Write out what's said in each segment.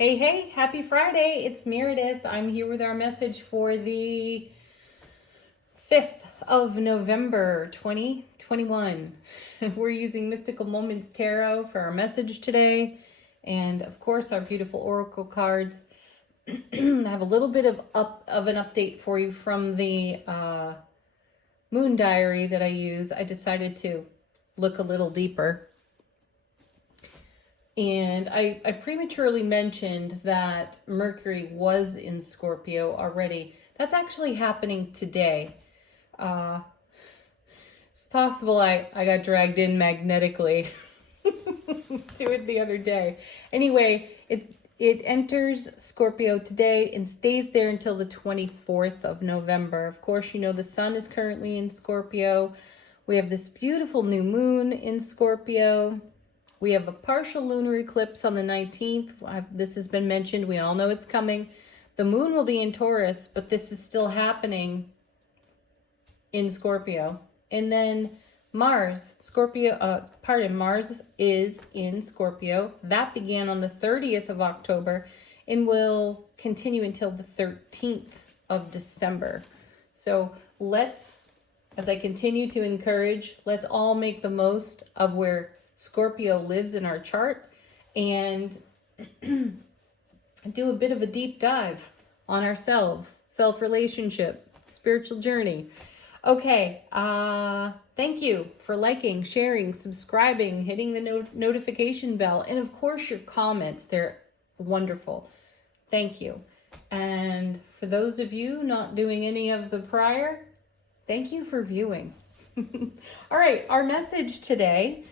Hey, hey, happy Friday. It's Meredith. I'm here with our message for the 5th of November, 2021. We're using Mystical Moments Tarot for our message today. And of course, our beautiful oracle cards. I have a little bit of an update for you from the moon diary that I use. I decided to look a little deeper. And I prematurely mentioned that Mercury was in Scorpio already. That's actually happening today. It's possible I got dragged in magnetically to it the other day. Anyway, it enters Scorpio today and stays there until the 24th of November. Of course, you know the sun is currently in Scorpio. We have this beautiful new moon in Scorpio. We have a partial lunar eclipse on the 19th. This has been mentioned. We all know it's coming. The moon will be in Taurus, but this is still happening in Scorpio. And then Mars is in Scorpio. That began on the 30th of October and will continue until the 13th of December. So as I continue to encourage, let's all make the most of where Scorpio lives in our chart and do a bit of a deep dive on ourselves, self-relationship, spiritual journey. Okay, thank you for liking, sharing, subscribing, hitting the notification bell, and of course your comments. They're wonderful. Thank you. And for those of you not doing any of the prior, thank you for viewing. All right, our message today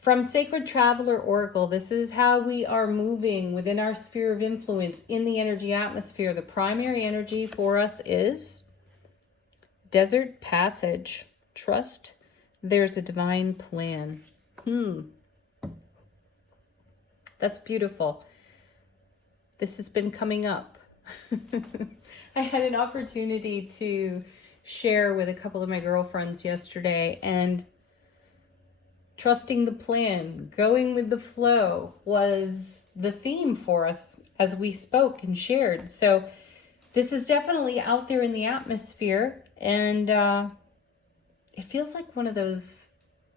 from Sacred Traveler Oracle. This is how we are moving within our sphere of influence in the energy atmosphere. The primary energy for us is Desert Passage. Trust there's a divine plan. That's beautiful. This has been coming up. I had an opportunity to share with a couple of my girlfriends yesterday, and trusting the plan, going with the flow was the theme for us as we spoke and shared. So this is definitely out there in the atmosphere, and it feels like one of those,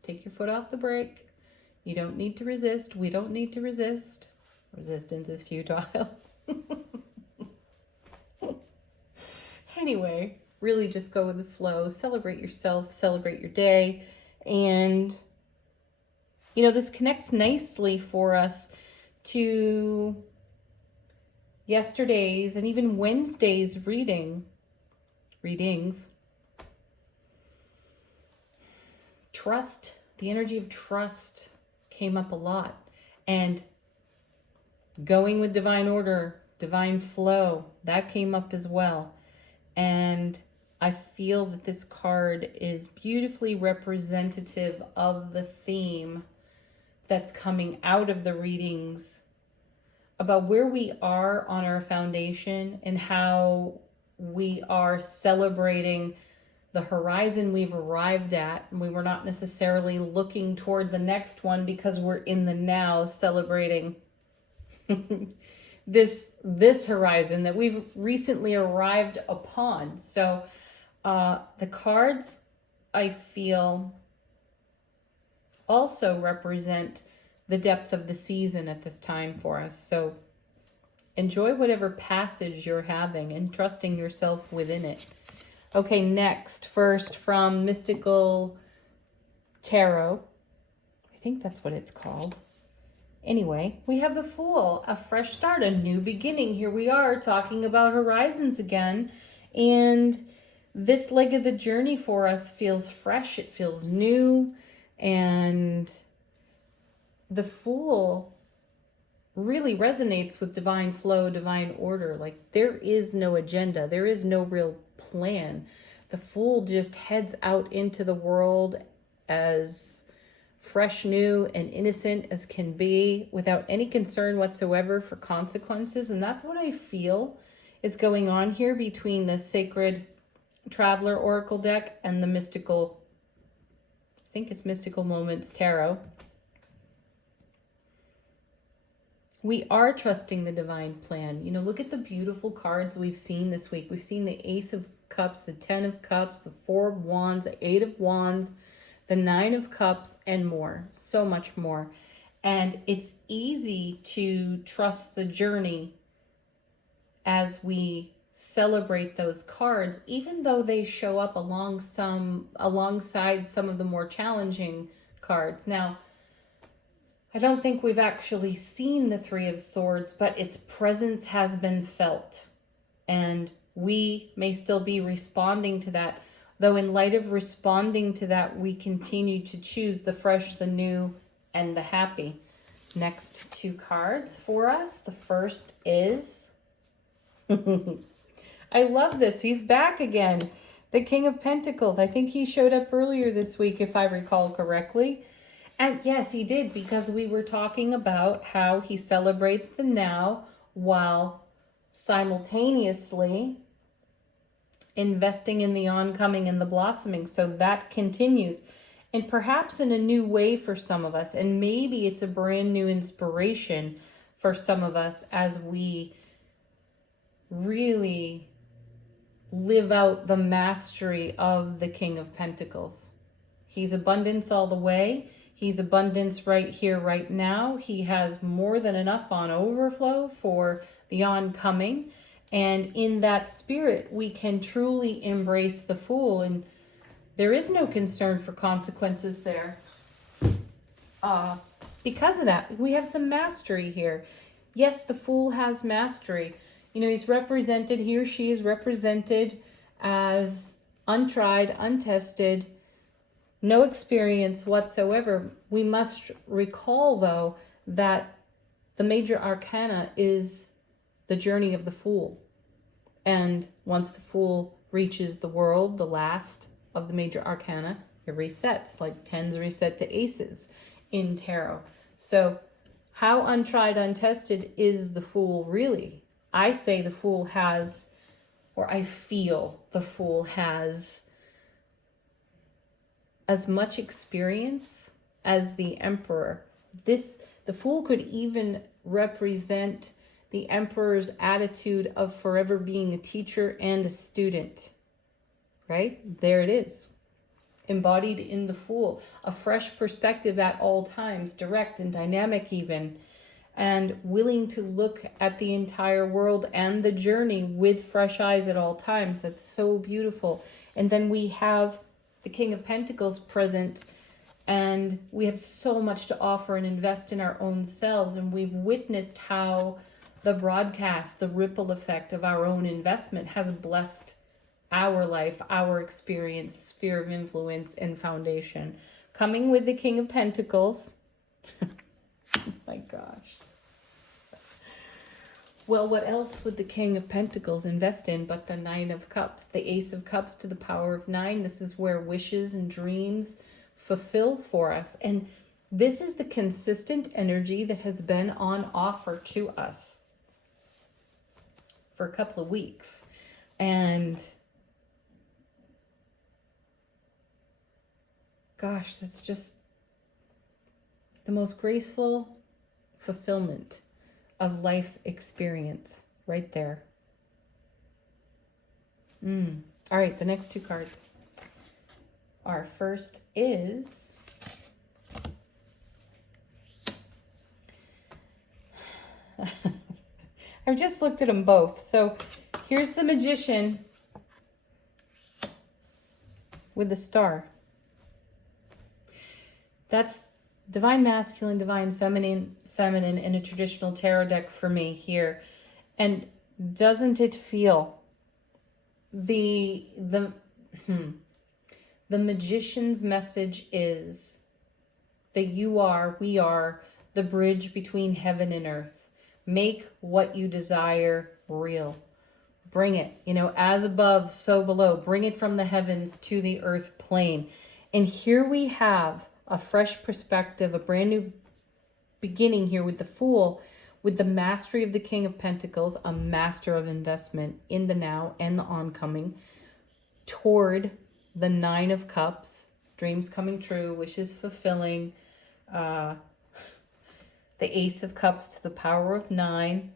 take your foot off the brake. You don't need to resist. We don't need to resist. Resistance is futile. Anyway, really just go with the flow. Celebrate yourself, celebrate your day, and you know, this connects nicely for us to yesterday's and even Wednesday's readings. Trust, the energy of trust came up a lot. And going with divine order, divine flow, that came up as well. And I feel that this card is beautifully representative of the theme that's coming out of the readings about where we are on our foundation and how we are celebrating the horizon we've arrived at. And we were not necessarily looking toward the next one because we're in the now celebrating this horizon that we've recently arrived upon. So the cards, I feel, also represent the depth of the season at this time for us. So enjoy whatever passage you're having and trusting yourself within it. Okay, next, first from Mystical Tarot. I think that's what it's called. Anyway, we have the Fool, a fresh start, a new beginning. Here we are talking about horizons again. And this leg of the journey for us feels fresh. It feels new. And the Fool really resonates with divine flow, divine order. Like there is no agenda. There is no real plan. The Fool just heads out into the world as fresh, new, and innocent as can be without any concern whatsoever for consequences. And that's what I feel is going on here between the Sacred Traveler Oracle deck and the Mystical, I think it's Mystical Moments Tarot. We are trusting the divine plan. You know, look at the beautiful cards we've seen this week. We've seen the Ace of Cups, the 10 of Cups, the 4 of Wands, the 8 of Wands, the 9 of Cups, and more. So much more. And it's easy to trust the journey as we celebrate those cards, even though they show up alongside some of the more challenging cards. Now, I don't think we've actually seen the Three of Swords, but its presence has been felt. And we may still be responding to that, though in light of responding to that, we continue to choose the fresh, the new, and the happy. Next two cards for us. The first is, I love this. He's back again. The King of Pentacles. I think he showed up earlier this week, if I recall correctly. And yes, he did, because we were talking about how he celebrates the now while simultaneously investing in the oncoming and the blossoming. So that continues. And perhaps in a new way for some of us. And maybe it's a brand new inspiration for some of us as we really live out the mastery of the King of Pentacles. He's abundance all the way. He's abundance right here, right now. He has more than enough on overflow for the oncoming. And in that spirit, we can truly embrace the Fool. And there is no concern for consequences there. Because of that, we have some mastery here. Yes, the Fool has mastery. You know, he's represented, he or she is represented as untried, untested, no experience whatsoever. We must recall, though, that the major arcana is the journey of the Fool. And once the Fool reaches the world, the last of the major arcana, it resets, like tens reset to aces in tarot. So how untried, untested is the Fool really? I say the Fool has, or I feel the Fool has as much experience as the Emperor. The Fool could even represent the Emperor's attitude of forever being a teacher and a student. Right? There it is. Embodied in the Fool. A fresh perspective at all times, direct and dynamic even, and willing to look at the entire world and the journey with fresh eyes at all times. That's so beautiful. And then we have the King of Pentacles present, and we have so much to offer and invest in our own selves. And we've witnessed how the broadcast, the ripple effect of our own investment has blessed our life, our experience, sphere of influence, and foundation. Coming with the King of Pentacles. Oh my gosh. Well, what else would the King of Pentacles invest in but the Nine of Cups? The Ace of Cups to the power of 9. This is where wishes and dreams fulfill for us. And this is the consistent energy that has been on offer to us for a couple of weeks. And gosh, that's just the most graceful fulfillment of life experience right there. All right, the next two cards. Our first is I've just looked at them both. So here's the Magician with the star. That's divine masculine, divine feminine in a traditional tarot deck for me here. And doesn't it feel the Magician's message is that we are the bridge between heaven and earth. Make what you desire real. Bring it, as above, so below. Bring it from the heavens to the earth plane. And here we have a fresh perspective, a brand new beginning here with the Fool, with the mastery of the King of Pentacles, a master of investment in the now and the oncoming, toward the Nine of Cups, dreams coming true, wishes fulfilling, The Ace of Cups to the power of 9.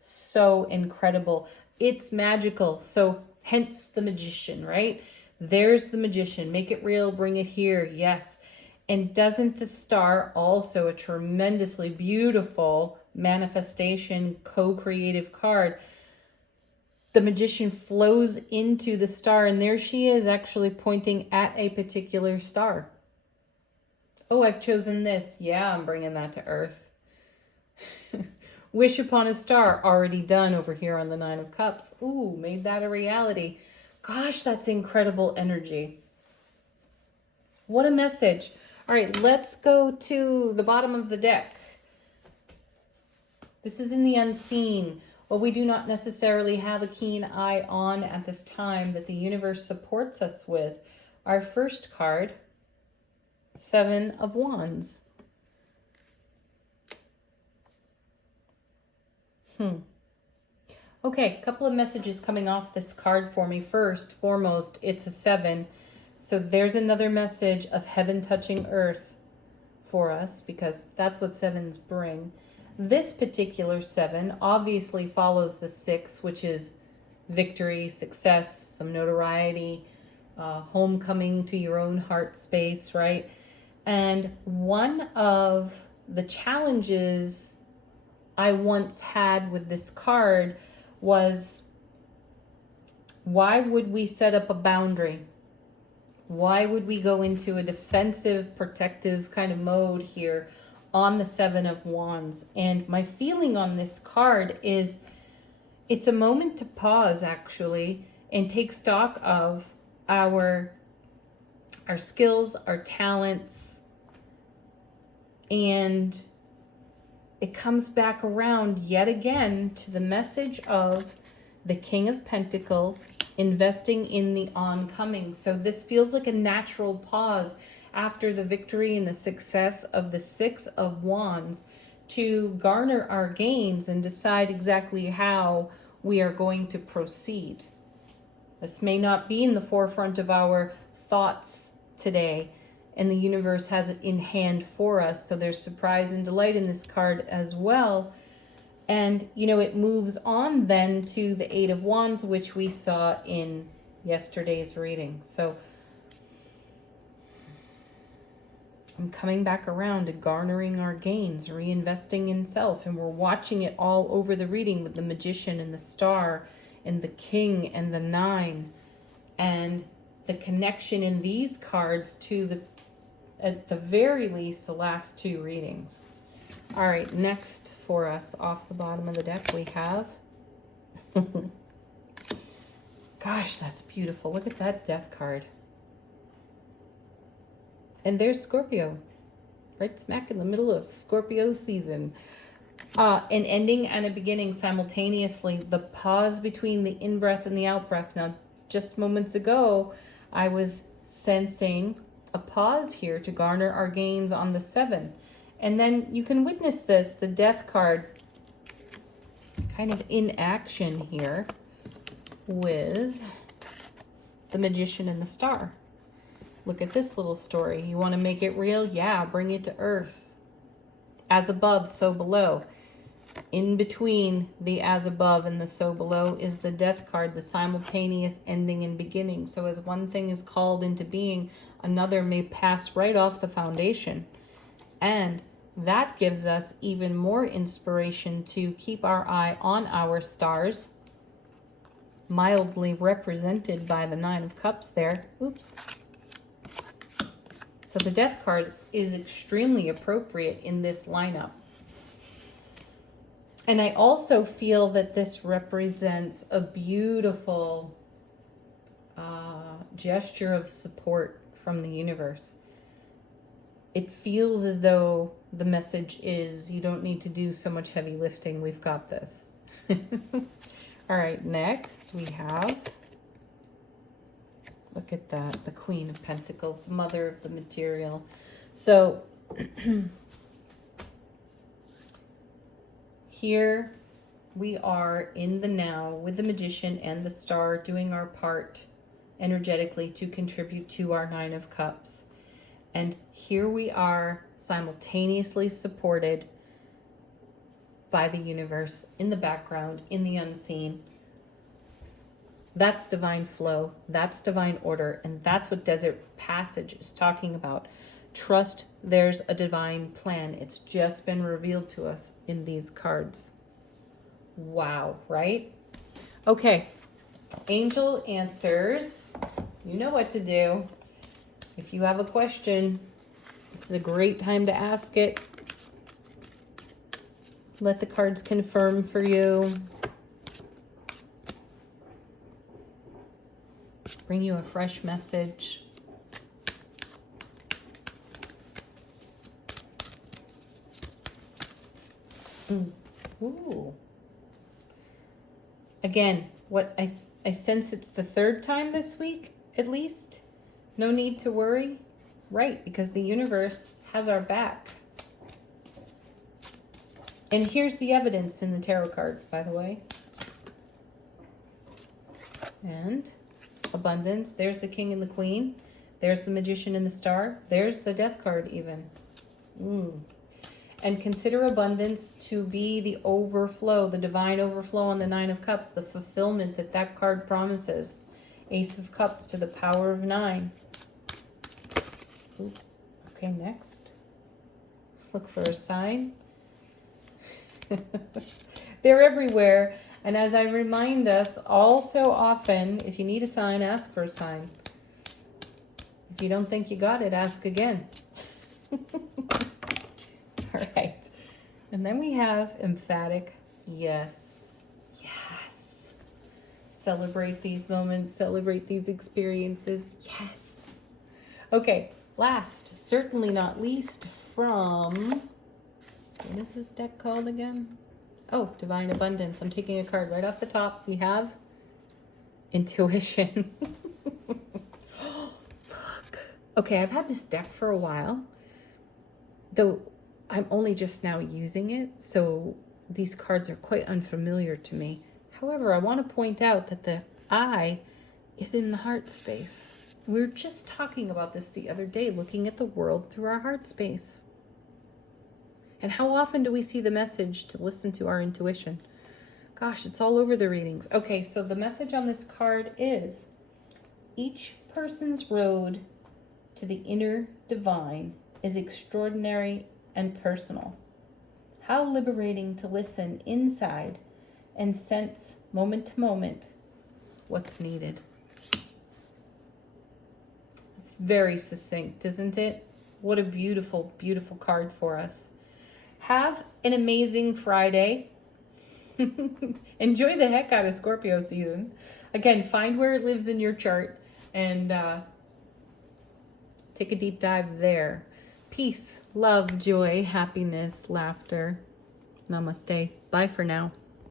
So incredible. It's magical. So hence the Magician, right? There's the Magician. Make it real. Bring it here. Yes. And doesn't the Star also a tremendously beautiful manifestation, co-creative card? The Magician flows into the star, and there she is actually pointing at a particular star. Oh, I've chosen this. Yeah, I'm bringing that to Earth. Wish upon a star, already done over here on the 9 of Cups. Ooh, made that a reality. Gosh, that's incredible energy. What a message. All right, let's go to the bottom of the deck. This is in the unseen. What we do not necessarily have a keen eye on at this time that the universe supports us with. Our first card, 7 of Wands. Okay, a couple of messages coming off this card for me. First, foremost, it's a 7. So there's another message of heaven touching earth for us, because that's what 7s bring. This particular 7 obviously follows the 6, which is victory, success, some notoriety, homecoming to your own heart space, right? And one of the challenges I once had with this card was, why would we set up a boundary? Why would we go into a defensive, protective kind of mode here on the 7 of Wands? And my feeling on this card is it's a moment to pause, actually, and take stock of our skills, our talents, and it comes back around yet again to the message of the King of Pentacles investing in the oncoming. So this feels like a natural pause after the victory and the success of the 6 of Wands to garner our gains and decide exactly how we are going to proceed. This may not be in the forefront of our thoughts today, and the universe has it in hand for us. So there's surprise and delight in this card as well. And, you know, it moves on then to the 8 of Wands, which we saw in yesterday's reading. So I'm coming back around to garnering our gains, reinvesting in self. And we're watching it all over the reading with the Magician and the Star and the King and the 9. And the connection in these cards to the, at the very least, the last 2 readings. All right, next for us off the bottom of the deck we have, gosh, that's beautiful. Look at that death card. And there's Scorpio, right smack in the middle of Scorpio season. An ending and a beginning simultaneously. The pause between the in-breath and the out-breath. Now, just moments ago, I was sensing a pause here to garner our gains on the 7. And then you can witness this, the death card, kind of in action here with the Magician and the Star. Look at this little story. You want to make it real? Yeah, bring it to earth. As above, so below. In between the as above and the so below is the death card, the simultaneous ending and beginning. So as one thing is called into being, another may pass right off the foundation. And that gives us even more inspiration to keep our eye on our stars, mildly represented by the 9 of Cups there. Oops. So the death card is extremely appropriate in this lineup. And I also feel that this represents a beautiful gesture of support from the universe. It feels as though the message is, you don't need to do so much heavy lifting. We've got this. All right, next we have, look at that, the Queen of Pentacles, the mother of the material. So here we are in the now with the Magician and the Star doing our part energetically to contribute to our 9 of Cups. And here we are simultaneously supported by the universe, in the background, in the unseen. That's divine flow. That's divine order. And that's what Desert Passage is talking about. Trust there's a divine plan. It's just been revealed to us in these cards. Wow, right? Okay. Angel answers. You know what to do. If you have a question, this is a great time to ask it. Let the cards confirm for you. Bring you a fresh message. Ooh. Again, what I sense it's the third time this week, at least. No need to worry. Right, because the universe has our back. And here's the evidence in the tarot cards, by the way. And abundance. There's the king and the queen. There's the magician and the star. There's the death card even. And consider abundance to be the overflow, the divine overflow on the Nine of Cups, the fulfillment that that card promises. Ace of Cups to the power of 9. Ooh. Okay, next. Look for a sign. They're everywhere. And as I remind us all so often, if you need a sign, ask for a sign. If you don't think you got it, ask again. All right. And then we have emphatic yes. Yes. Celebrate these moments. Celebrate these experiences. Yes. Okay. Last, certainly not least, from... What is this deck called again? Oh, Divine Abundance. I'm taking a card right off the top. We have Intuition. Fuck. Okay, I've had this deck for a while, though I'm only just now using it, so these cards are quite unfamiliar to me. However, I want to point out that the I is in the heart space. We were just talking about this the other day, looking at the world through our heart space. And how often do we see the message to listen to our intuition? Gosh, it's all over the readings. Okay, so the message on this card is, each person's road to the inner divine is extraordinary and personal. How liberating to listen inside and sense moment to moment what's needed. It's very succinct, isn't it? What a beautiful, beautiful card for us. Have an amazing Friday. Enjoy the heck out of Scorpio season. Again, find where it lives in your chart and take a deep dive there. Peace, love, joy, happiness, laughter. Namaste. Bye for now.